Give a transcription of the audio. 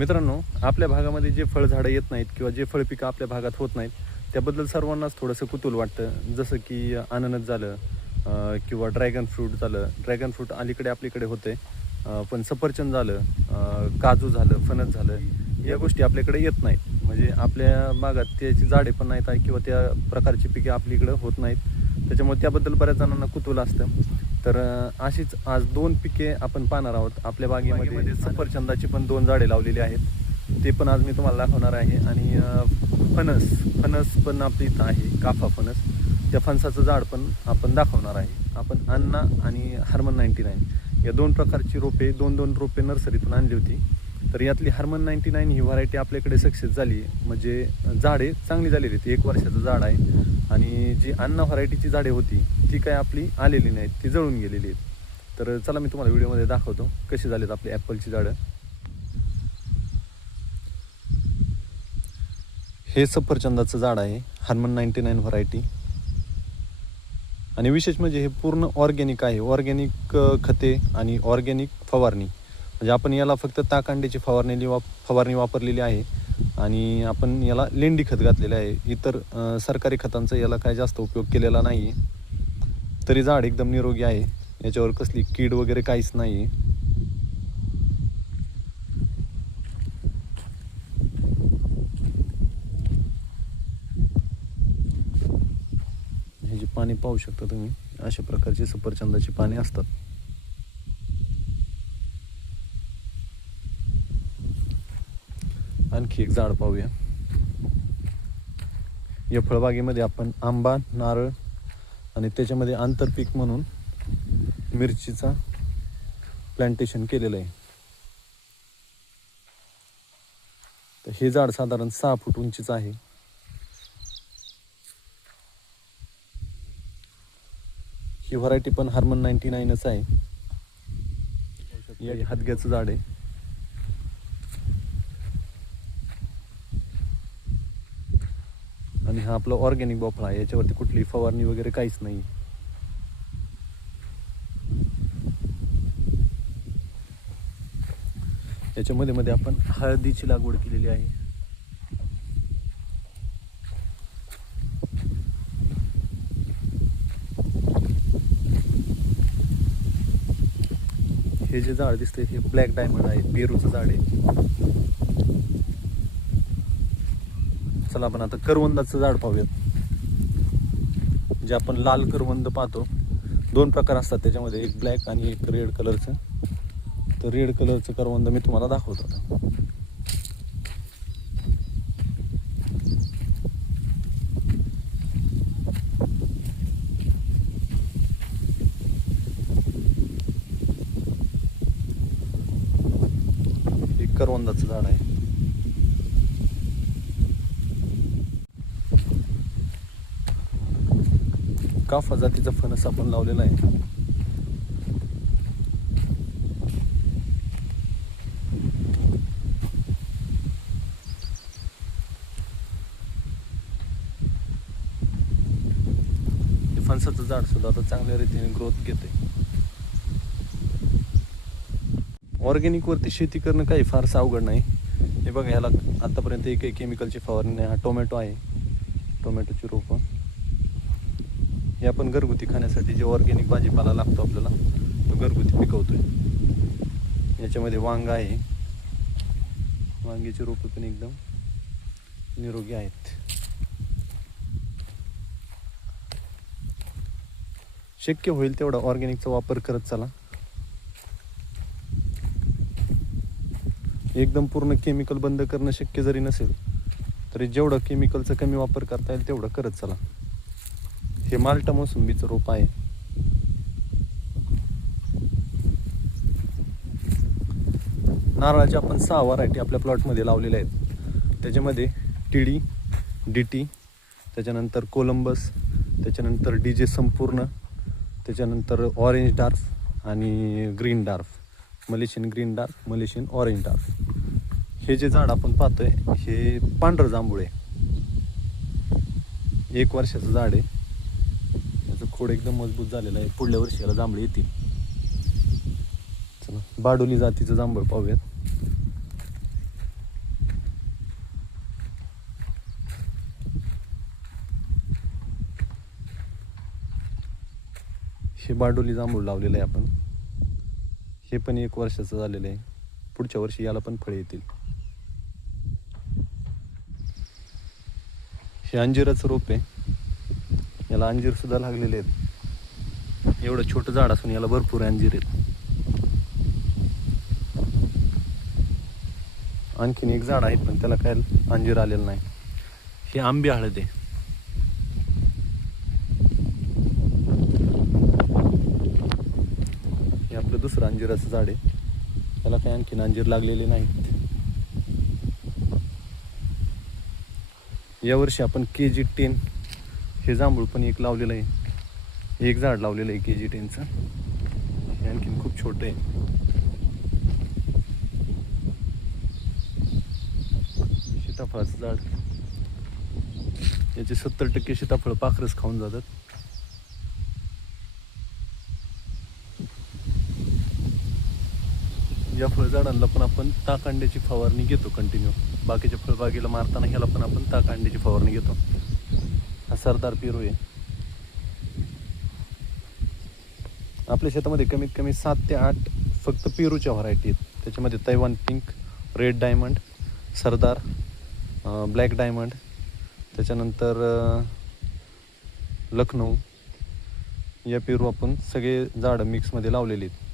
मित्रांनो, आपल्या भागामध्ये जे फळझाडं येत नाहीत किंवा जे फळपिकं आपल्या भागात होत नाहीत त्याबद्दल सर्वांनाच थोडंसं कुतूहल वाटतं. जसं की अननस झालं किंवा ड्रॅगन फ्रूट झालं. ड्रॅगन फ्रूट अलीकडे आपल्याकडे होते, पण सफरचंद झालं, काजू झालं, फणस झालं, या गोष्टी आपल्याकडे येत नाहीत. म्हणजे आपल्या भागात त्याची झाडे पण नाहीत आहे किंवा त्या प्रकारची पिके आपल्याकडं होत नाहीत. त्याच्यामुळे त्याबद्दल बऱ्याच जणांना कुतूहल असतं. तर अशीच आज 2 पिके आपण पाहणार आहोत. आपल्या बागेमध्ये सफरचंदाची पण 2 झाडे लावलेली आहेत, ते पण आज मी तुम्हाला दाखवणार आहे. आणि फणस पण आपल्या इथं आहे, काफा फणस. त्या फणसाचं झाड पण आपण दाखवणार आहे. आपण अन्ना आणि हार्मन 99 या 2 प्रकारची रोपे 2-2 रोपे नर्सरीतून आणली होती. तर यातली हार्मन 99 ही व्हरायटी आपल्याकडे सक्सेस झाली, म्हणजे झाडे चांगली झालेली आहेत. 1 वर्षाचं झाड आहे. आणि जी अन्ना व्हरायटीची झाडे होती ती काय आपली आलेली नाहीत, ती जळून गेलेली आहेत. तर चला मी तुम्हाला व्हिडिओमध्ये दाखवतो कशी झालीत आपली ॲपलची झाडं. हे सफरचंदाचं झाड आहे, हार्मन 99 व्हरायटी. आणि विशेष म्हणजे हे पूर्ण ऑर्गॅनिक आहे. ऑर्गॅनिक खते आणि ऑर्गॅनिक फवारणी, म्हणजे आपण याला फक्त ताकांड्याची फवारणी वापरलेली आहे. आणि आपण याला लेंडी खत घातलेलं आहे. इतर सरकारी खतांचा याला काय जास्त उपयोग केलेला नाही. तरी झाड एकदम निरोगी आहे, याच्यावर कसली कीड वगैरे काहीच नाही. हे जे पाणी पाहू शकता तुम्ही, अशा प्रकारची सफरचंदाची पाने असतात. आणखी एक झाड पाहूया. या फळबागेमध्ये आपण आंबा, नारळ आणि त्याच्यामध्ये आंतरपीक म्हणून मिरचीचा प्लांटेशन केलेलं आहे. तर हे झाड साधारण 6 फूट उंचीचं आहे. ही व्हरायटी पण हार्मन 99च आहे. हे हादग्याचं झाड आहे. आणि हा आपला ऑर्गॅनिक भोपळा आहे, याच्यावरती कुठली फवारणी वगैरे काहीच नाही. याच्यामध्ये मध्ये आपण हळदीची लागवड केलेली आहे. हे जे झाड दिसते हे ब्लॅक डायमंड आहे, पेरूचं झाड आहे. चला आपण आता करवंदाचं झाड पाहूयात. जे आपण लाल करवंद पाहतो, 2 प्रकार असतात त्याच्यामध्ये, एक ब्लॅक आणि एक रेड कलरचं. तर रेड कलरचं करवंद मी तुम्हाला दाखवतो आता. हे करवंदाचं झाड आहे. काफा जातीचा फणस आपण लावलेला आहे. फणसाचं झाड सुद्धा आता चांगल्या रीतीने ग्रोथ घेते. ऑर्गॅनिक वरती शेती करणं काही फारसं अवघड नाही. हे बघा, ह्याला आतापर्यंत एकही केमिकलची फवारणी नाही. हा टोमॅटो आहे, टोमॅटोची रोपं. हे आपण घरगुती खाण्यासाठी जे ऑर्गॅनिक भाजीपाला लागतो आपल्याला, तो घरगुती पिकवतोय. याच्यामध्ये वांग आहे, वांग्याची रोपं पण एकदम निरोगी आहेत. शक्य होईल तेवढा ऑर्गॅनिकचा वापर करत चला. एकदम पूर्ण केमिकल बंद करणं शक्य जरी नसेल तरी जेवढं केमिकलचा कमी वापर करता येईल तेवढं करत चला. हे माल्टा मोसंबीचं रोप आहे. नारळाच्या आपण 6 व्हरायटी आपल्या प्लॉटमध्ये लावलेल्या आहेत. त्याच्यामध्ये टीडी, डीटी, त्याच्यानंतर कोलंबस, त्याच्यानंतर डीजे संपूर्ण, त्याच्यानंतर ऑरेंज डार्फ आणि green dwarf, Malaysian green dwarf, Malaysian orange dwarf. हे जे झाड आपण पाहतोय हे पांढरं जांभूळ आहे. 1 वर्षाचं झाड आहे. याचं खोड एकदम मजबूत झालेलं आहे. पुढल्या वर्षी याला जांभळे येतील. चला बाडोली जातीचं जांभूळ पाहूयात. हे बारडोली जांभूळ लावलेलं आहे आपण. हे पण 1 वर्षाचं झालेलं आहे. पुढच्या वर्षी याला पण फळे येतील. हे अंजिराचं रोप आहे. याला अंजीर सुद्धा लागलेले आहेत. एवढं छोटं झाड असून याला भरपूर अंजीर आहेत. आणखीन एक झाड आहे पण त्याला काय अंजीर आलेलं नाही. हे आंबे हळद आहे. हे आपलं दुसरं अंजिराचं झाड आहे. त्याला काय आणखीन अंजीर लागलेले नाहीत. यावर्षी आपण KG10 हे जांभूळ पण एक लावलेलं आहे. एक झाड लावलेलं आहे KG10चं. हे आणखीन खूप छोटं आहे. सीताफळाचं झाड, याचे 70% सीताफळ पाखरच खाऊन जातात. या फळझाडांना पण आपण ताकअंड्याची फवारणी घेतो कंटिन्यू. बाकीच्या फळबागेला मारताना ह्याला पण आपण ताकअंड्याची फवारणी घेतो. हा सरदार पेरू आहे. आपल्या शेतामध्ये कमीत कमी 7 ते 8 फक्त पेरूच्या व्हरायटी आहेत. त्याच्यामध्ये तैवान पिंक, रेड डायमंड, सरदार, ब्लॅक डायमंड, त्याच्यानंतर लखनऊ, या पेरू आपण सगळे झाडं मिक्समध्ये लावलेली आहेत.